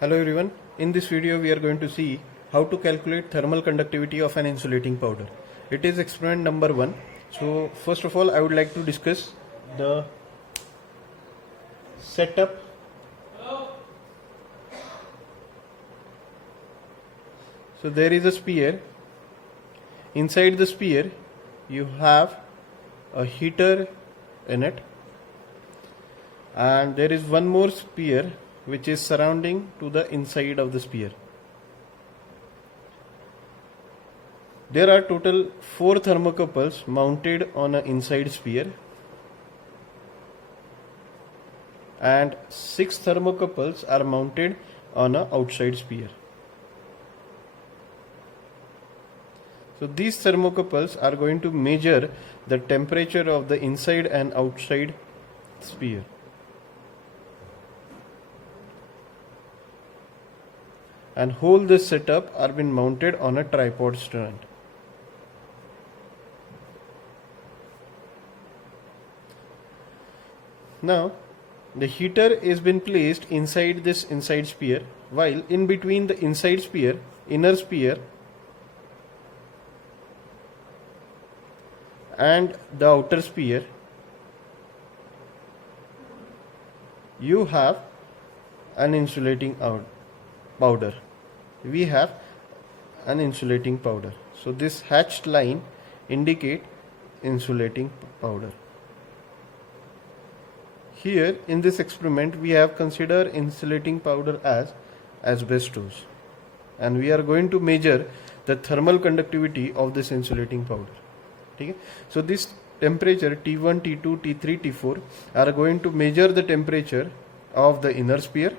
Hello everyone, in this video we are going to see how to calculate thermal conductivity of an insulating powder. It is experiment number 1. So first of all I would like to discuss the setup. So there is a sphere. Inside the sphere you have a heater in it, and there is one more sphere which is surrounding to the inside of the sphere. There are total 4 thermocouples mounted on an inside sphere and 6 thermocouples are mounted on an outside sphere. So these thermocouples are going to measure the temperature of the inside and outside sphere. And whole this setup are been mounted on a tripod stand. Now the heater is been placed inside this inside sphere, while in between the inside sphere, inner sphere and the outer sphere you have an insulating powder. We have an insulating powder. So this hatched line indicate insulating powder. Here in this experiment we have considered insulating powder as asbestos, and we are going to measure the thermal conductivity of this insulating powder. Okay? So this temperature T1, T2, T3, T4 are going to measure the temperature of the inner sphere,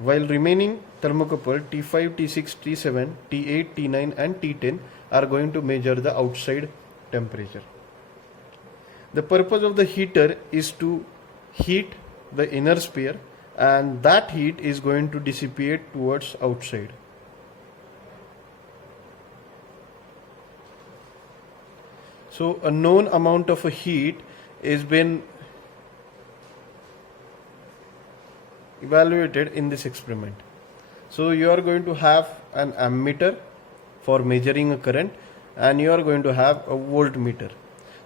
while remaining thermocouple T5, T6, T7, T8, T9 and T10 are going to measure the outside temperature. The purpose of the heater is to heat the inner sphere, and that heat is going to dissipate towards outside. So a known amount of a heat is been evaluated in this experiment. So you are going to have an ammeter for measuring a current, and you are going to have a voltmeter.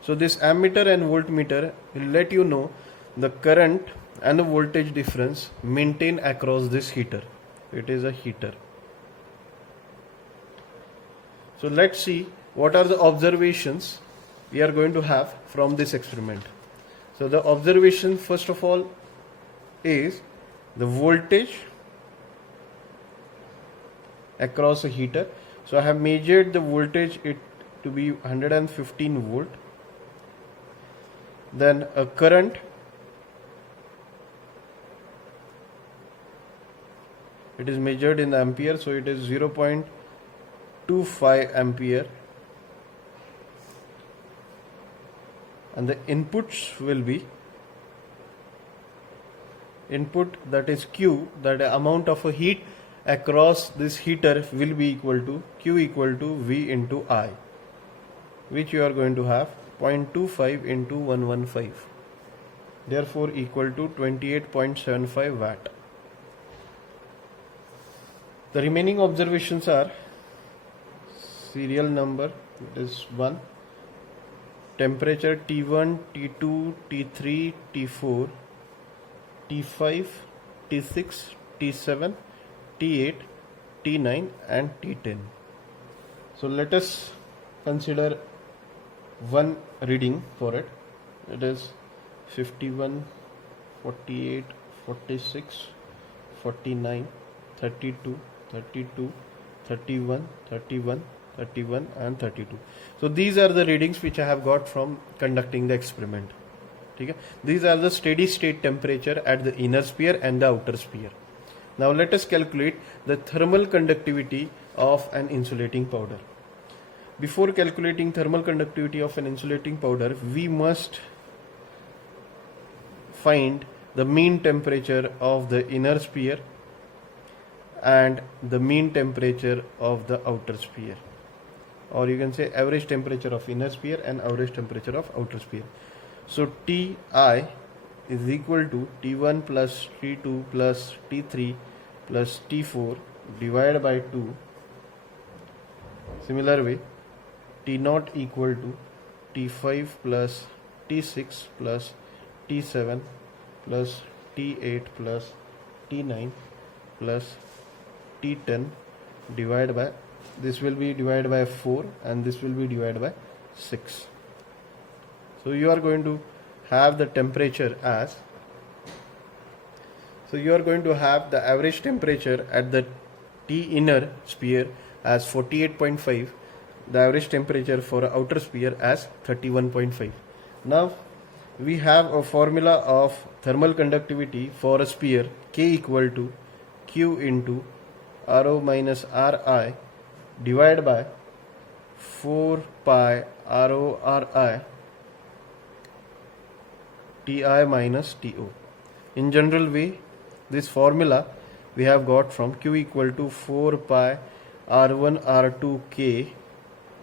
So this ammeter and voltmeter will let you know the current and the voltage difference maintained across this heater. It is a heater. So let's see what are the observations we are going to have from this experiment. So the observation first of all is the voltage across a heater. So I have measured the voltage it to be 115 volt. Then a current it is measured in ampere, so it is 0.25 ampere, and the inputs will be input, that is Q, that amount of a heat across this heater will be equal to Q equal to V into I, which you are going to have 0.25 into 115, therefore equal to 28.75 watt. The remaining observations are serial number, it is 1, temperature T1, T2, T3, T4, T5, T6, T7, T8, T9 and T10. So let us consider one reading for it. It is 51, 48, 46, 49, 32, 32, 31, 31, 31 and 32. So these are the readings which I have got from conducting the experiment. Okay? These are the steady state temperature at the inner sphere and the outer sphere. Now let us calculate the thermal conductivity of an insulating powder. Before calculating thermal conductivity of an insulating powder, we must find the mean temperature of the inner sphere and the mean temperature of the outer sphere, or you can say average temperature of inner sphere and average temperature of outer sphere. So Ti is equal to T1 plus T2 plus T3 plus T4 divided by 2. Similar way, T0 equal to T5 plus T6 plus T7 plus T8 plus T9 plus T10 divided by, this will be divided by 4 and this will be divided by 6. So you are going to have the temperature as, so you are going to have the average temperature at the T inner sphere as 48.5, the average temperature for outer sphere as 31.5. Now we have a formula of thermal conductivity for a sphere, K equal to Q into Rho minus Ri divided by 4 pi Rho Ri Ti minus To. In general way, this formula we have got from Q equal to 4 pi R1 R2 K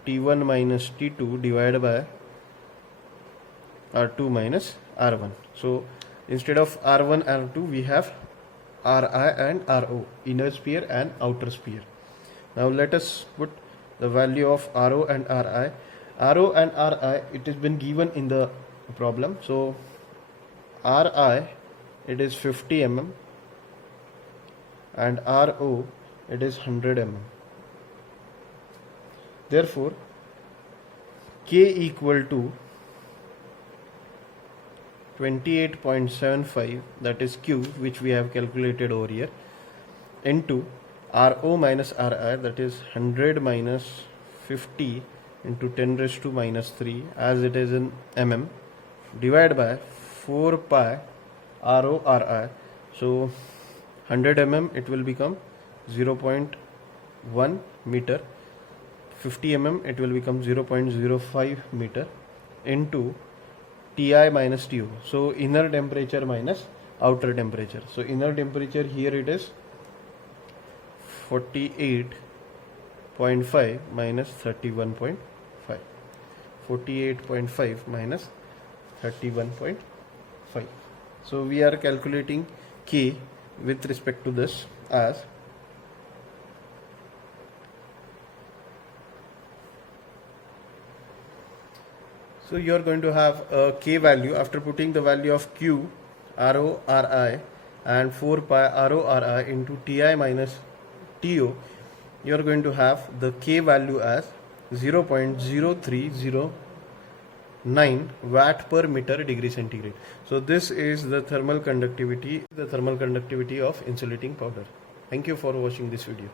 T1 minus T2 divided by R2 minus R1. So instead of R1 R2 we have Ri and Ro, inner sphere and outer sphere. Now let us put the value of Ro and Ri. Ro and Ri, it has been given in the problem. So Ri, it is 50 mm and Ro, it is 100 mm. Therefore K equal to 28.75, that is Q, which we have calculated over here, into Ro minus Ri, that is 100 minus 50 into 10 raised to minus 3 as it is in mm, divided by 4 pi Ro Ri. So 100 mm it will become 0.1 meter, 50 mm it will become 0.05 meter into Ti minus Tu. So inner temperature minus outer temperature. So inner temperature here it is 48.5 minus 31.5. 48.5 minus 31.5. So we are calculating K with respect to this as so you are going to have a K value after putting the value of Q, Ro Ri and 4 pi Ro Ri into Ti minus To. You are going to have the K value as 0.0309 watt per meter degree centigrade. So this is the thermal conductivity of insulating powder. Thank you for watching this video.